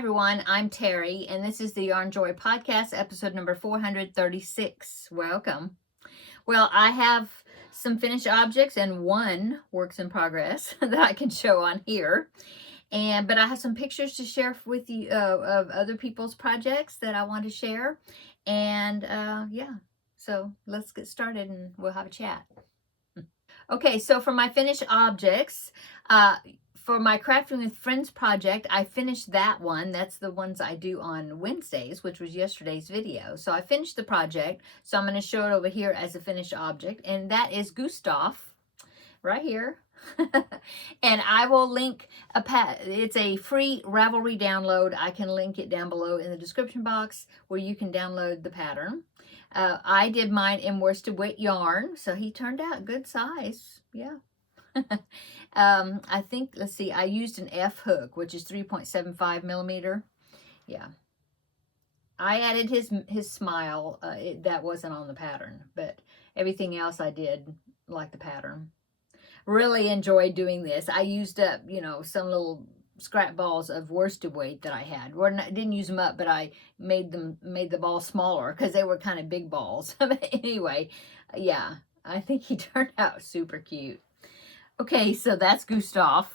everyone, I'm Terry, and this is the Yarn Joy Podcast, episode number 436. Welcome. Well, I have some finished objects and one works in progress that I can show on here. But I have some pictures to share with you of other people's projects that I want to share. Yeah, so let's get started and we'll have a chat. Okay, so for my finished objects, for my Crafting with Friends project, I finished that one. That's the ones I do on Wednesdays, which was yesterday's video. So I finished the project. So I'm going to show it over here as a finished object. And that is Gustav right here. And I will link it's a free Ravelry download. I can link it down below in the description box where you can download the pattern. I did mine in worsted weight yarn, so he turned out good size. Yeah. I think, let's see, I used an F hook, which is 3.75 millimeter. Yeah. I added his smile. That wasn't on the pattern, but everything else I did like the pattern. Really enjoyed doing this. I used up, some little scrap balls of worsted weight that I had. Didn't use them up, but I made the balls smaller because they were kind of big balls. Anyway, yeah, I think he turned out super cute. Okay, so that's Gustav.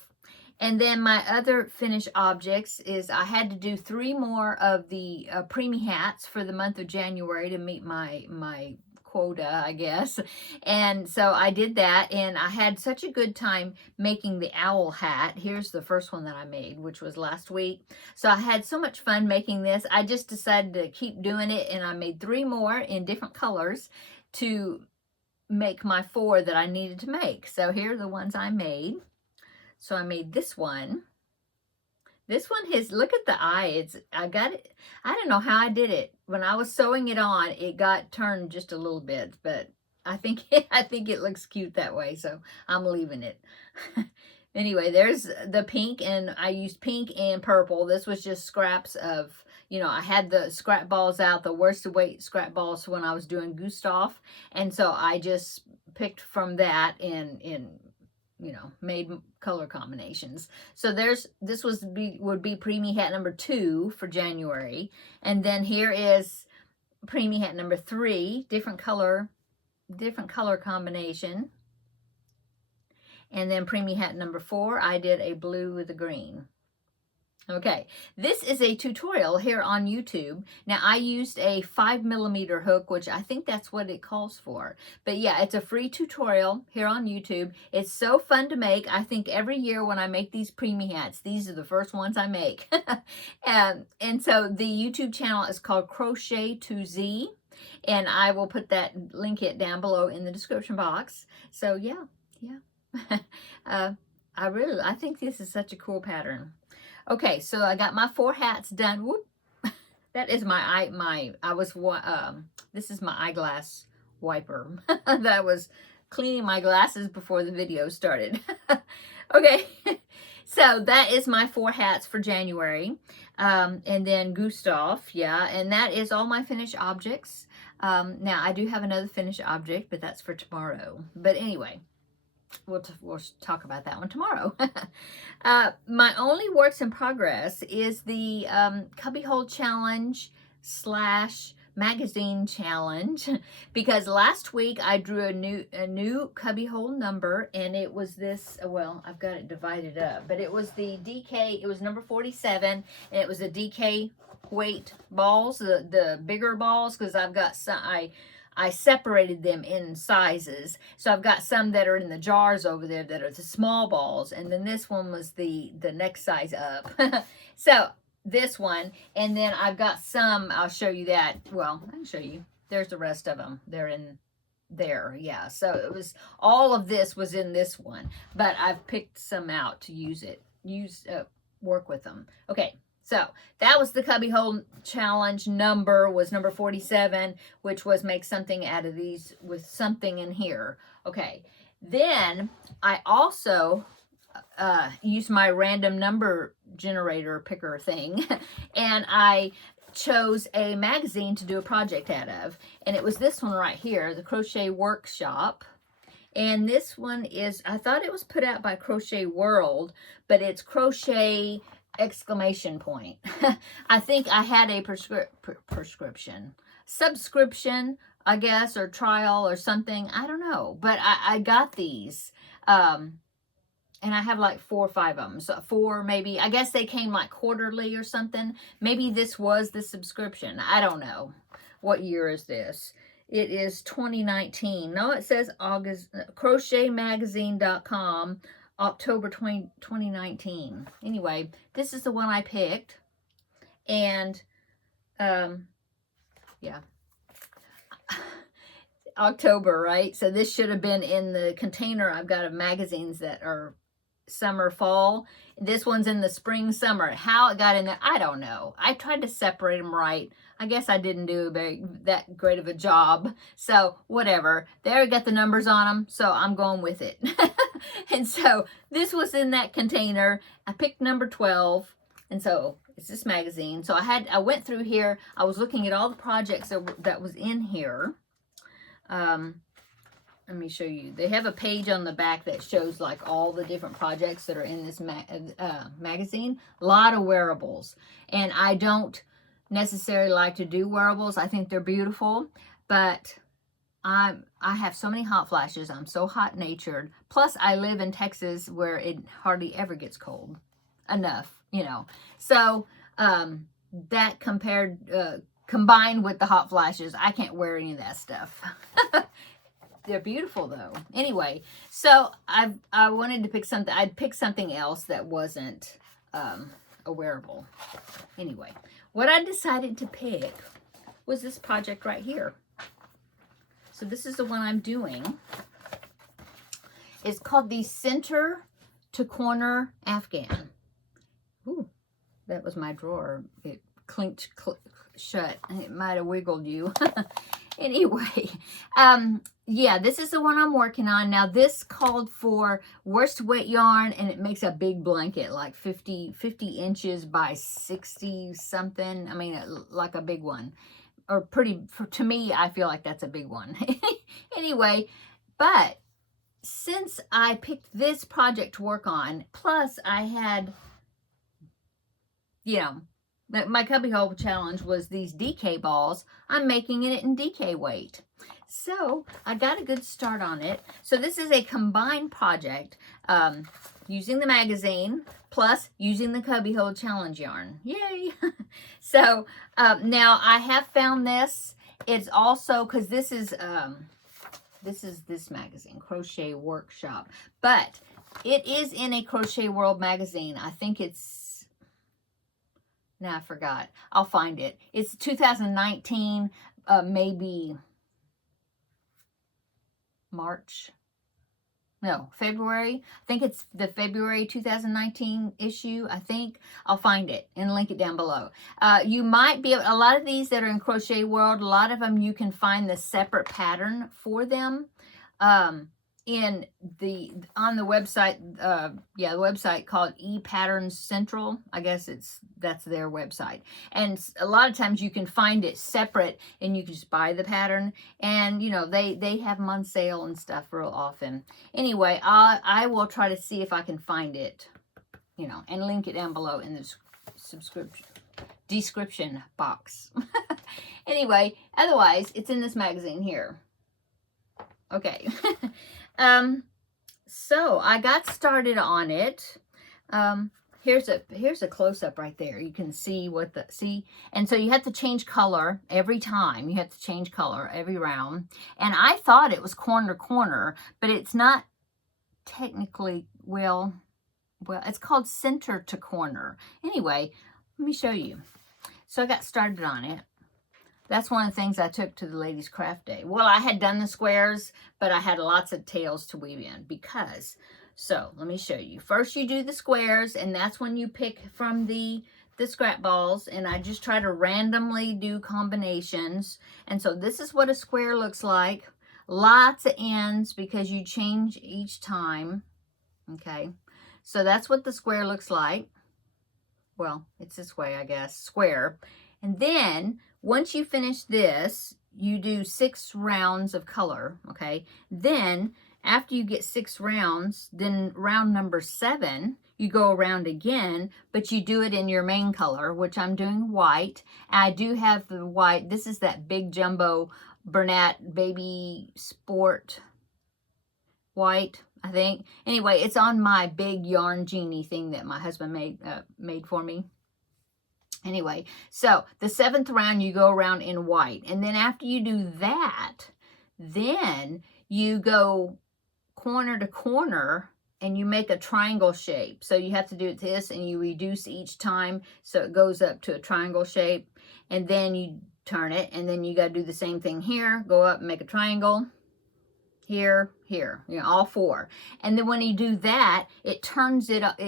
And then my other finished objects is I had to do 3 more of the preemie hats for the month of January to meet my quota, I guess. And so I did that, and I had such a good time making the owl hat. Here's the first one that I made, which was last week. So I had so much fun making this. I just decided to keep doing it, and I made 3 more in different colors to make my 4 that I needed to make. So here are the ones I made. So I made this one. This one look at the eye. I got it. I don't know how I did it. When I was sewing it on, it got turned just a little bit, but I think it looks cute that way, so I'm leaving it. Anyway, there's the pink, and I used pink and purple. This was just scraps of, I had the scrap balls out, the worsted weight scrap balls when I was doing Gustav, and so I just picked from that and made color combinations. So this would be preemie hat number 2 for January, and then here is preemie hat number 3, different color combination. And then preemie hat number 4, I did a blue with a green. Okay, this is a tutorial here on YouTube. Now, I used a 5mm hook, which I think that's what it calls for. But yeah, it's a free tutorial here on YouTube. It's so fun to make. I think every year when I make these preemie hats, these are the first ones I make. And so the YouTube channel is called Crochet to Z, and I will put link it down below in the description box. So yeah. I think this is such a cool pattern. Okay, so I got my 4 hats done. Whoop. That is this is my eyeglass wiper. That was cleaning my glasses before the video started. Okay, so that is my 4 hats for January. And then Gustav, yeah, and that is all my finished objects. Now, I do have another finished object, but that's for tomorrow. But anyway, we'll talk about that one tomorrow. My only works in progress is the Cubbyhole Challenge / magazine challenge, because last week I drew a new cubbyhole number, and it was this, well, I've got it divided up, but it was the DK, it was number 47, and it was the DK weight balls, the bigger balls, because I've got some, I separated them in sizes. So I've got some that are in the jars over there that are the small balls. And then this one was the next size up. So this one. And then I've got some, I'll show you that. Well, I can show you. There's the rest of them. They're in there. Yeah. So all of this was in this one. But I've picked some out to work with them. Okay. So that was the Cubbyhole Challenge was number 47, which was make something out of these with something in here. Okay. Then I also used my random number generator picker thing, and I chose a magazine to do a project out of. And it was this one right here, the Crochet Workshop. And this one is, I thought it was put out by Crochet World, but it's Crochet exclamation point. I think I had a subscription, I guess, or trial or something. I don't know. But I got these. And I have like 4 or 5 of them. So 4 maybe. I guess they came like quarterly or something. Maybe this was the subscription. I don't know. What year is this? It is 2019. No, it says August, crochetmagazine.com, October 2019. Anyway, this is the one I picked. And, yeah. October, right? So this should have been in the container I've got of magazines that are summer, fall. This one's in the spring, summer. How it got in there, I don't know. I tried to separate them right. I guess I didn't do that great of a job. So whatever. There, I got the numbers on them, so I'm going with it. And so this was in that container. I picked number 12, and so it's this magazine. So I went through here. I was looking at all the projects that was in here. Let me show you. They have a page on the back that shows like all the different projects that are in this magazine. A lot of wearables. And I don't necessarily like to do wearables. I think they're beautiful. But I have so many hot flashes. I'm so hot-natured. Plus, I live in Texas where it hardly ever gets cold enough, you know. So, that combined with the hot flashes, I can't wear any of that stuff. They're beautiful though. Anyway, so I wanted to pick something. I'd pick something else that wasn't a wearable. Anyway, what I decided to pick was this project right here. So this is the one I'm doing. It's called the Center to Corner Afghan. Ooh, that was my drawer. It clinked shut. It might have wiggled you. Anyway, yeah, this is the one I'm working on. Now, this called for worsted weight yarn, and it makes a big blanket, like 50 inches by 60 something. I mean, like a big one. Or pretty, to me, I feel like that's a big one. Anyway, but since I picked this project to work on, plus I had, you know, my cubbyhole challenge was these DK balls. I'm making it in DK weight. So I got a good start on it. So this is a combined project using the magazine plus using the cubbyhole challenge yarn. Yay! So now I have found this. It's also, because this is this magazine, Crochet Workshop. But it is in a Crochet World magazine. I think it's, no, I forgot. I'll find it. It's 2019, maybe March. No, February. I think it's the February 2019 issue, I think. I'll find it and link it down below. You might be, a lot of these that are in Crochet World, a lot of them you can find the separate pattern for them. On the website, the website called ePatterns Central. I guess that's their website. And a lot of times you can find it separate and you can just buy the pattern. And, you know, they have them on sale and stuff real often. Anyway, I will try to see if I can find it, you know, and link it down below in the description box. Anyway, otherwise, it's in this magazine here. Okay. So I got started on it. Here's a close-up right there. You can see and so you have to change color every time. You have to change color every round. And I thought it was corner to corner, but it's not technically, well, it's called center to corner. Anyway, let me show you. So I got started on it. That's one of the things I took to the Ladies Craft Day. Well, I had done the squares, but I had lots of tails to weave in because, so let me show you. First you do the squares, and that's when you pick from the scrap balls, and I just try to randomly do combinations. And so this is what a square looks like. Lots of ends because you change each time. Okay, so that's what the square looks like. Well, it's this way, I guess, square. And then once you finish this, you do 6 rounds of color, okay? Then after you get 6 rounds, then round number 7, you go around again, but you do it in your main color, which I'm doing white. And I do have the white. This is that big jumbo Bernat Baby Sport white, I think. Anyway, it's on my big yarn genie thing that my husband made for me. Anyway, so the 7th round you go around in white, and then after you do that, then you go corner to corner and you make a triangle shape. So you have to do this, and you reduce each time so it goes up to a triangle shape, and then you turn it, and then you got to do the same thing here, go up and make a triangle. Here, here, you know, all 4. And then when you do that, it turns it up,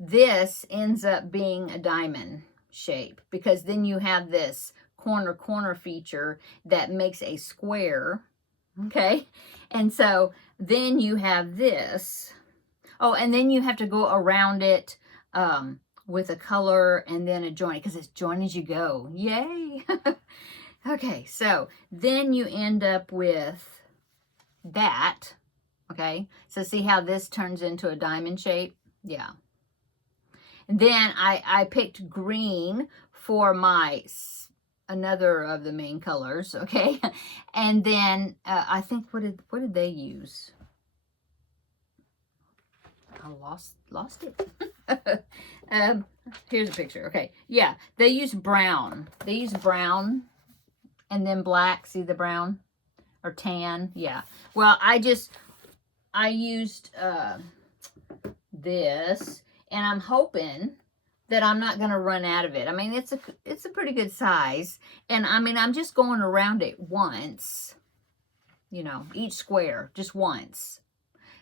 this ends up being a diamond shape, because then you have this corner feature that makes a square, okay? And so then you have this. Oh, and then you have to go around it with a color and then a join, because it's join as you go. Yay! Okay, so then you end up with that, okay? So see how this turns into a diamond shape? Yeah. And then I picked green for my another of the main colors, okay? And then I think what did they use? I lost it. Here's a picture. Okay, yeah, they use brown. They use brown and then black. See the brown? Or tan, yeah. Well, I used this, and I'm hoping that I'm not going to run out of it. I mean, it's a pretty good size, and I mean, I'm just going around it once, you know, each square, just once.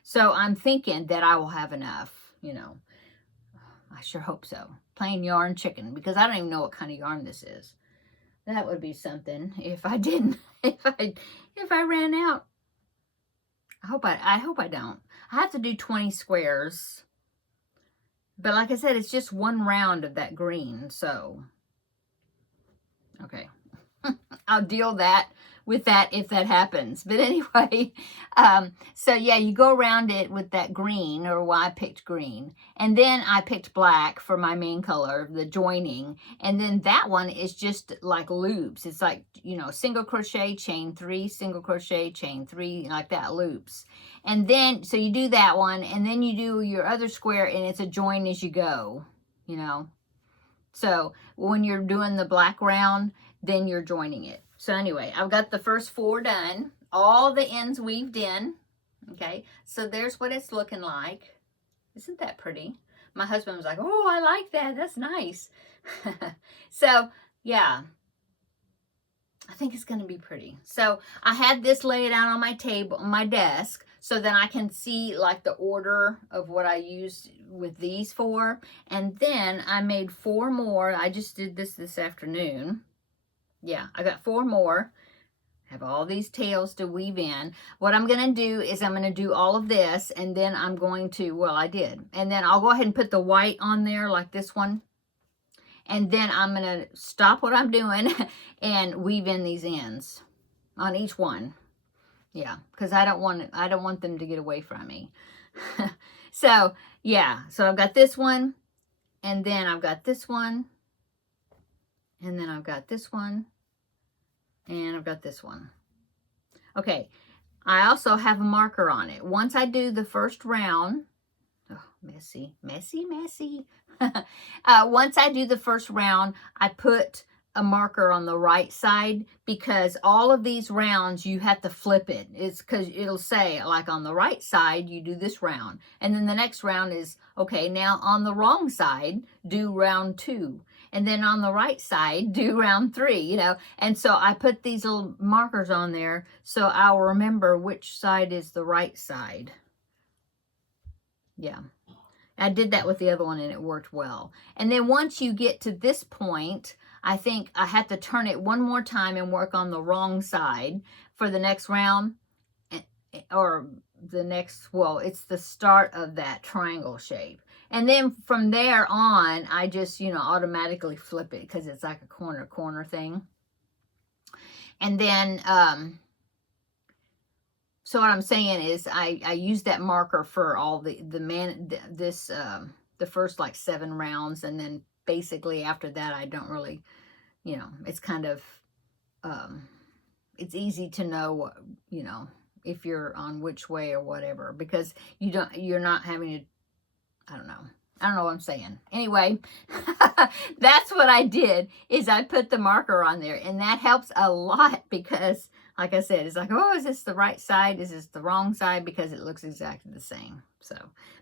So I'm thinking that I will have enough, you know. I sure hope so. Plain yarn chicken, because I don't even know what kind of yarn this is. That would be something if I didn't, if I ran out. I hope I don't. I have to do 20 squares. But like I said, it's just one round of that green, so okay. I'll deal with that if that happens. But anyway, so yeah, you go around it with that green, or why I picked green. And then I picked black for my main color, the joining. And then that one is just like loops. It's like, you know, single crochet, chain 3, single crochet, chain 3, like that, loops. And then, so you do that one, and then you do your other square, and it's a join as you go, you know. So when you're doing the black round, then you're joining it. So anyway, I've got the first 4 done, all the ends weaved in, okay? So there's what it's looking like. Isn't that pretty? My husband was like, oh, I like that. That's nice. So, yeah, I think it's going to be pretty. So I had this laid out on my table, on my desk, so then I can see like the order of what I used with these 4. And then I made 4 more. I just did this afternoon. Yeah, I got 4 more. Have all these tails to weave in. What I'm going to do is I'm going to do all of this, and then I'm going to, well, I did. And then I'll go ahead and put the white on there like this one. And then I'm going to stop what I'm doing and weave in these ends on each one. Yeah, because I don't want them to get away from me. So, yeah. So I've got this one, and then I've got this one, and then I've got this one, and I've got this one. Okay, I also have a marker on it. Once I do the first round, oh, messy. Once I do the first round, I put a marker on the right side, because all of these rounds you have to flip it. It's because it'll say, like, on the right side you do this round, and then the next round is, okay, now on the wrong side do round 2, and then on the right side do round 3, you know. And so I put these little markers on there so I'll remember which side is the right side. Yeah, I did that with the other one and it worked well. And then once you get to this point, I think I have to turn it one more time and work on the wrong side for the next round, or the next, well, it's the start of that triangle shape. And then from there on, I just, you know, automatically flip it because it's like a corner thing. And then, So what I'm saying is I used that marker for all the first like 7 rounds, and then basically after that I don't really, you know, it's kind of it's easy to know, you know, if you're on which way or whatever, because you're not having to, I don't know what I'm saying. Anyway, that's what I did, is I put the marker on there, and that helps a lot because, like I said, it's like, oh, is this the right side? Is this the wrong side? Because it looks exactly the same. So,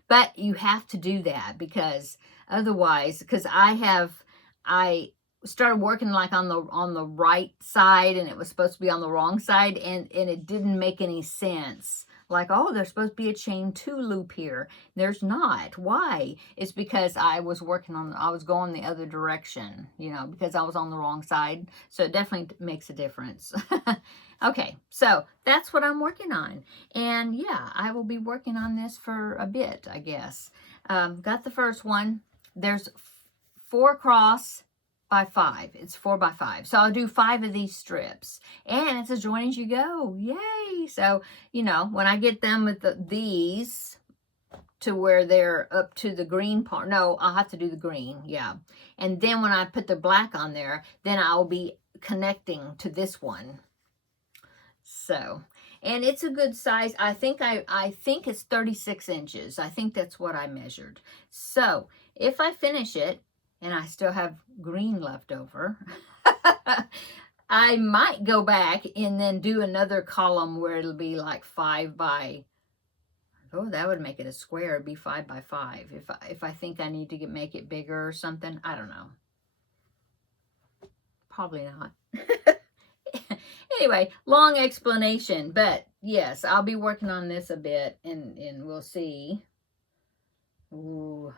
but you have to do that, because otherwise, because I started working like on the right side, and it was supposed to be on the wrong side, and it didn't make any sense. Like, oh, there's supposed to be a chain 2 loop here. There's not. Why? It's because I was going the other direction, you know, because I was on the wrong side. So it definitely makes a difference. Okay, so that's what I'm working on. And yeah, I will be working on this for a bit, I guess. Got the first one. There's 4 across by 5. It's 4 by 5. So I'll do 5 of these strips, and it's a join as you go. Yay! So, you know, when I get them with these to where they're up to the green part, no, I'll have to do the green, yeah. And then when I put the black on there, then I'll be connecting to this one. So, and it's a good size. I think it's 36 inches. I think that's what I measured. So if I finish it and I still have green left over, I might go back and then do another column where it'll be like 5 by, oh, that would make it a square. It'd be 5 by 5. If I think I need to make it bigger or something, I don't know. Probably not. Anyway, long explanation, but yes, I'll be working on this a bit, and we'll see. Ooh,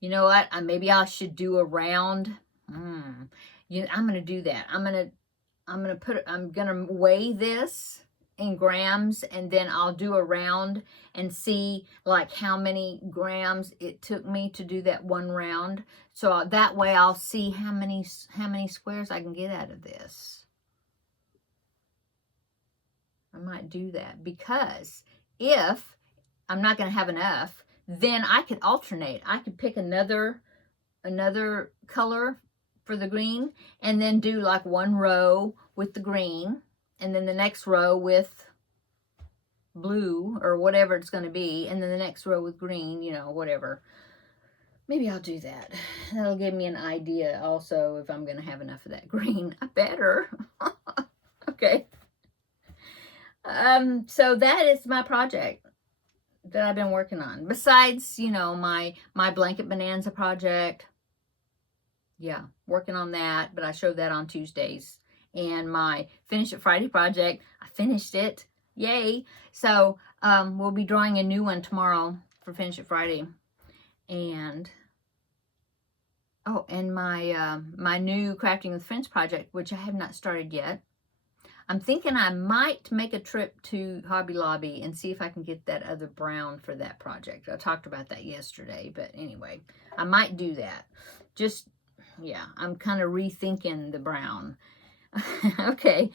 you know what? Maybe I should do a round. I'm gonna do that. I'm gonna weigh this in grams, and then I'll do a round and see like how many grams it took me to do that one round. So that way I'll see how many squares I can get out of this. I might do that, because if I'm not going to have enough, then I could alternate. I could pick another color for the green, and then do like one row with the green, and then the next row with blue or whatever it's going to be, and then the next row with green, you know, whatever. Maybe I'll do that. That'll give me an idea also if I'm going to have enough of that green. I better. Okay. So that is my project that I've been working on. Besides, you know, my blanket bonanza project. Yeah, working on that, but I showed that on Tuesdays. And my Finish It Friday project, I finished it. Yay. So, we'll be drawing a new one tomorrow for Finish It Friday. And, oh, and my new Crafting with Friends project, which I have not started yet. I'm thinking I might make a trip to Hobby Lobby and see if I can get that other brown for that project. I talked about that yesterday, but anyway, I might do that. Just, yeah, I'm kind of rethinking the brown. Okay,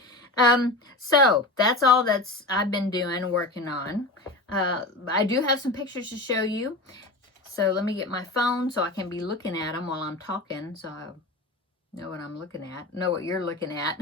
so that's all I've been doing, working on. I do have some pictures to show you. So let me get my phone so I can be looking at them while I'm talking, so I know what I'm looking at, know what you're looking at.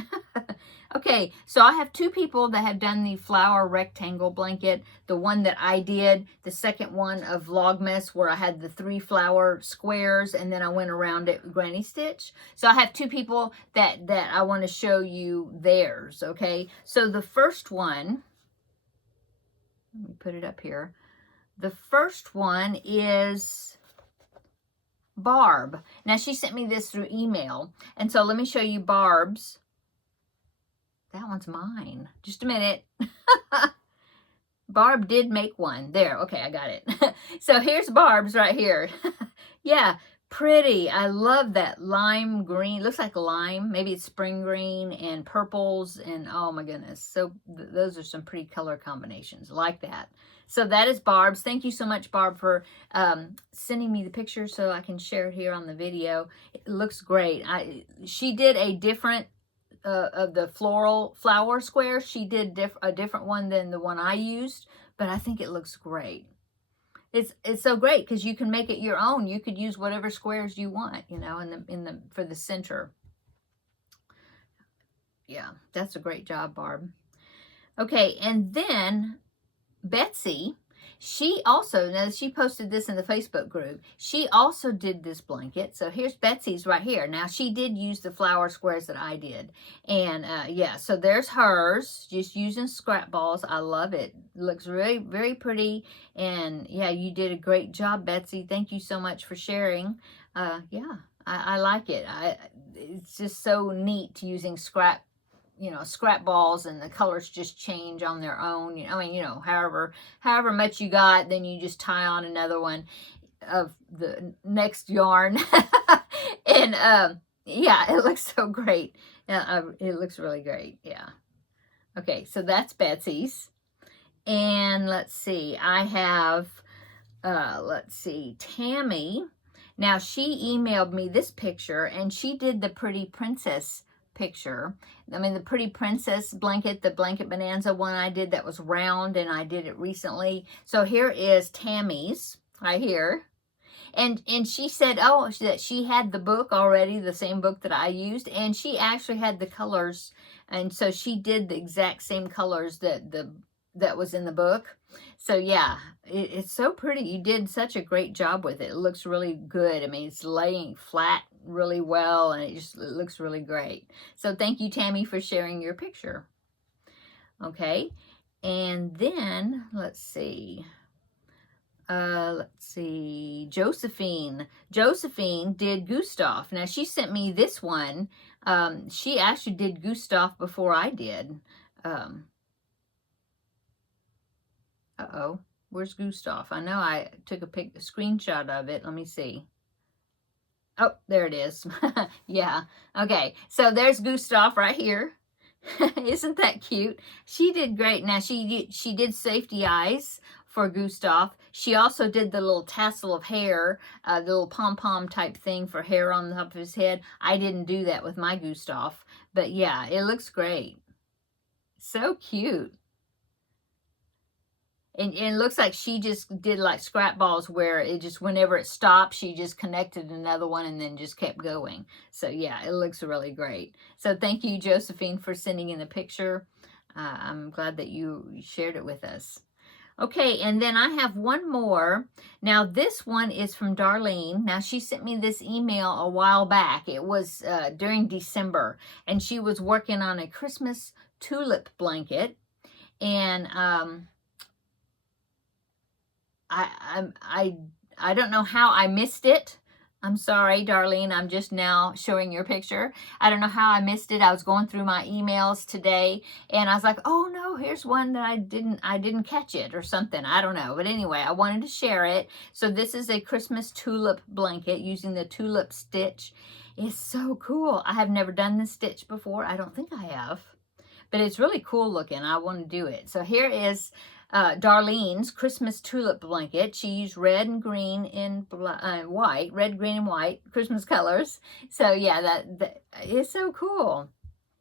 Okay, so I have 2 people that have done the flower rectangle blanket. The one that I did, the second one of Vlogmas, where I had the 3 flower squares, and then I went around it with granny stitch. So I have 2 people that I want to show you theirs, okay? So the first one, let me put it up here. The first one is Barb. Now, she sent me this through email, and so let me show you Barb's. That one's mine. Just a minute. Barb did make one. There, okay, I got it. So here's Barb's right here. Yeah, pretty. I love that lime green. Looks like lime. Maybe it's spring green and purples, and oh my goodness. So those are some pretty color combinations. I like that. So that is Barb's. Thank you so much, Barb, for sending me the picture so I can share it here on the video. It looks great. She did a different of the floral flower squares. She did a different one than the one I used, but I think it looks great. It's so great because you can make it your own. You could use whatever squares you want, you know, for the center. Yeah, that's a great job, Barb. Okay, and then Betsy, she also, now she posted this in the Facebook group, she also did this blanket. So here's Betsy's right here. Now she did use the flower squares that I did. And yeah, so there's hers, just using scrap balls. I love it. Looks really, very pretty. And yeah, you did a great job, Betsy. Thank you so much for sharing. Yeah, I like it. It's just so neat using scrap, you know, scrap balls, and the colors just change on their own. You know, I mean, you know, however much you got, then you just tie on another one of the next yarn. And yeah, it looks so great. It looks really great. Yeah. Okay, so that's Betsy's. And let's see, I have let's see, Tammy. Now she emailed me this picture, and she did the Pretty Princess picture. I mean, the Pretty Princess blanket, the Blanket Bonanza one I did that was round, and I did it recently. So here is Tammy's right here. And she said, oh, that she had the book already, the same book that I used, and she actually had the colors, and so she did the exact same colors that was in the book. So yeah, it's so pretty. You did such a great job with it. It looks really good. I mean, it's laying flat really well, and it looks really great. So thank you, Tammy, for sharing your picture. Okay, and then let's see, Josephine did Gustav. Now she sent me this one. She actually did Gustav before I did. Uh-oh, where's Gustav? I know I took a screenshot of it. Let me see. Oh, there it is. Yeah. Okay, so there's Gustav right here. Isn't that cute? She did great. Now she did safety eyes for Gustav. She also did the little tassel of hair, the little pom-pom type thing for hair on the top of his head. I didn't do that with my Gustav, but yeah, it looks great. So cute. And it looks like she just did like scrap balls where it just, whenever it stopped, she just connected another one and then just kept going. So yeah, it looks really great. So thank you, Josephine, for sending in the picture. I'm glad that you shared it with us. Okay, and then I have one more. Now this one is from Darlene. Now she sent me this email a while back. It was during December, and she was working on a Christmas tulip blanket. And I don't know how I missed it. I'm sorry, Darlene. I'm just now showing your picture. I don't know how I missed it. I was going through my emails today, and I was like, oh no, here's one that I didn't catch it or something. I don't know. But anyway, I wanted to share it. So this is a Christmas tulip blanket using the tulip stitch. It's so cool. I have never done this stitch before. I don't think I have. But it's really cool looking. I want to do it. So here is Darlene's Christmas tulip blanket. She used red and green and white, red, green, and white, Christmas colors. So yeah, that is so cool.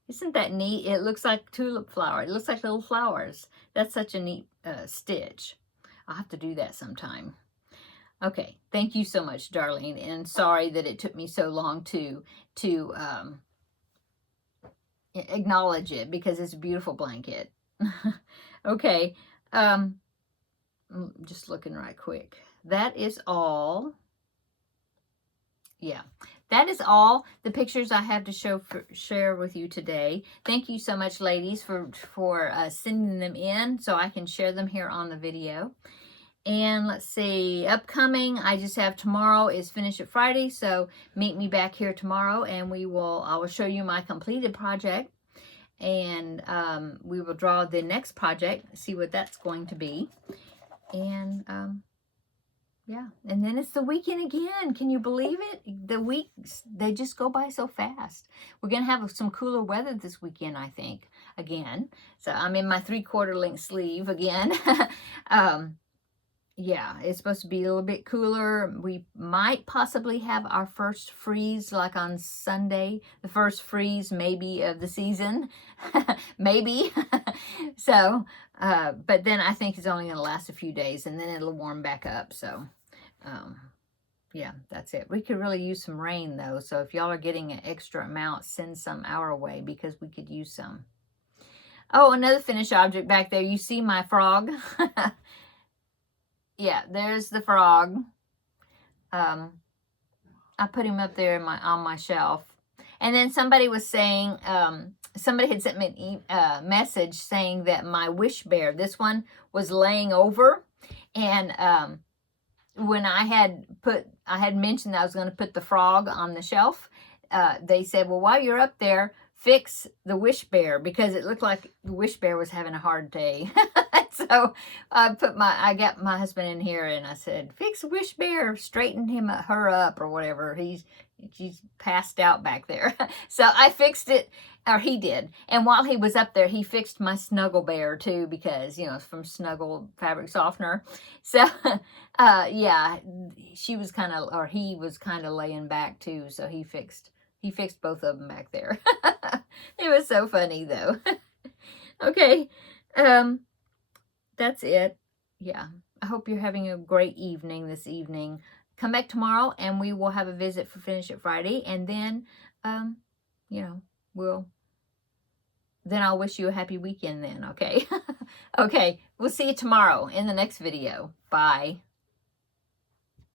Isn't that neat? It looks like tulip flower. It looks like little flowers. That's such a neat stitch. I'll have to do that sometime. Okay, thank you so much, Darlene, and sorry that it took me so long to acknowledge it, because it's a beautiful blanket. Okay. Just looking right quick. That is all. Yeah, that is all the pictures I have to share with you today. Thank you so much, ladies, for sending them in so I can share them here on the video. And let's see, upcoming, I just have tomorrow is Finish It Friday, so meet me back here tomorrow, and I will show you my completed project. And we will draw the next project, see what that's going to be. And yeah, and then it's the weekend again. Can you believe it? The weeks, they just go by so fast. We're going to have some cooler weather this weekend, I think, again. So I'm in my 3/4 length sleeve again. yeah, it's supposed to be a little bit cooler. We might possibly have our first freeze like on Sunday, the first freeze maybe of the season, maybe. So, but then I think it's only going to last a few days and then it'll warm back up. So, yeah, that's it. We could really use some rain though. So if y'all are getting an extra amount, send some our way because we could use some. Oh, another finished object back there. You see my frog? Yeah, there's the frog. I put him up there on my shelf. And then somebody was saying, somebody had sent me a message saying that my wish bear, this one, was laying over. And when I had mentioned that I was going to put the frog on the shelf, they said, well, while you're up there, fix the wish bear, because it looked like the wish bear was having a hard day. So I got my husband in here and I said, fix wish bear, straighten her up or whatever. She's passed out back there. So I fixed it, or he did. And while he was up there, he fixed my snuggle bear too, because, you know, it's from Snuggle Fabric Softener. So, yeah, he was kind of laying back too. So he fixed both of them back there. It was so funny though. Okay. That's it. Yeah. I hope you're having a great evening this evening. Come back tomorrow and we will have a visit for Finish It Friday. And then, you know, then I'll wish you a happy weekend then. Okay. Okay. We'll see you tomorrow in the next video. Bye.